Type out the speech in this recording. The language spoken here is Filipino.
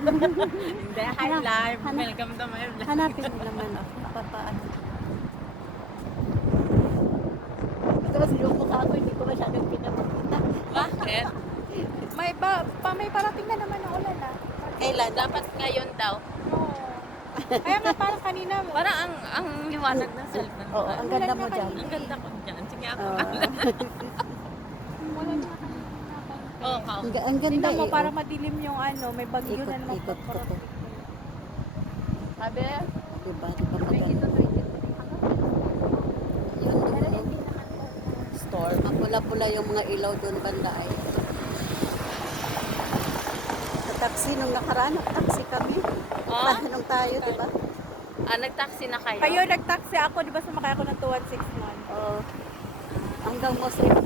Hindi, hi live. Hanap- Welcome to my vlog. Hanapin mo naman ako. Papaano. Ito mas yung mukha ko, hindi ko masyadong pinapakita. Bakit? May parating na naman ng ulan ah. Kailan? Dapat ngayon daw. Oo. Kaya nga parang kanina mo. Parang ang liwanag ng cellphone. Oo, ang ganda mo dyan. Ang ganda ko dyan. Sige ako. Oo. Wala na kanina. Oo, kao. Ang ganda Tingnan mo, eh. parang madilim yung ano, may bagyo na naman. Ikot ko to. Sabi? Diba? Diba maganda? Yun, doon. Store. Ang pula-pula yung mga ilaw doon banda ay. Sa taxi, nung nakaraan, taxi kami. Oh? Nung tayo, diba? Nag-taxi na kayo? Kayo nag-taxi ako, di ba sumakay ako ng 2161? Oo. Hanggang Mosrip.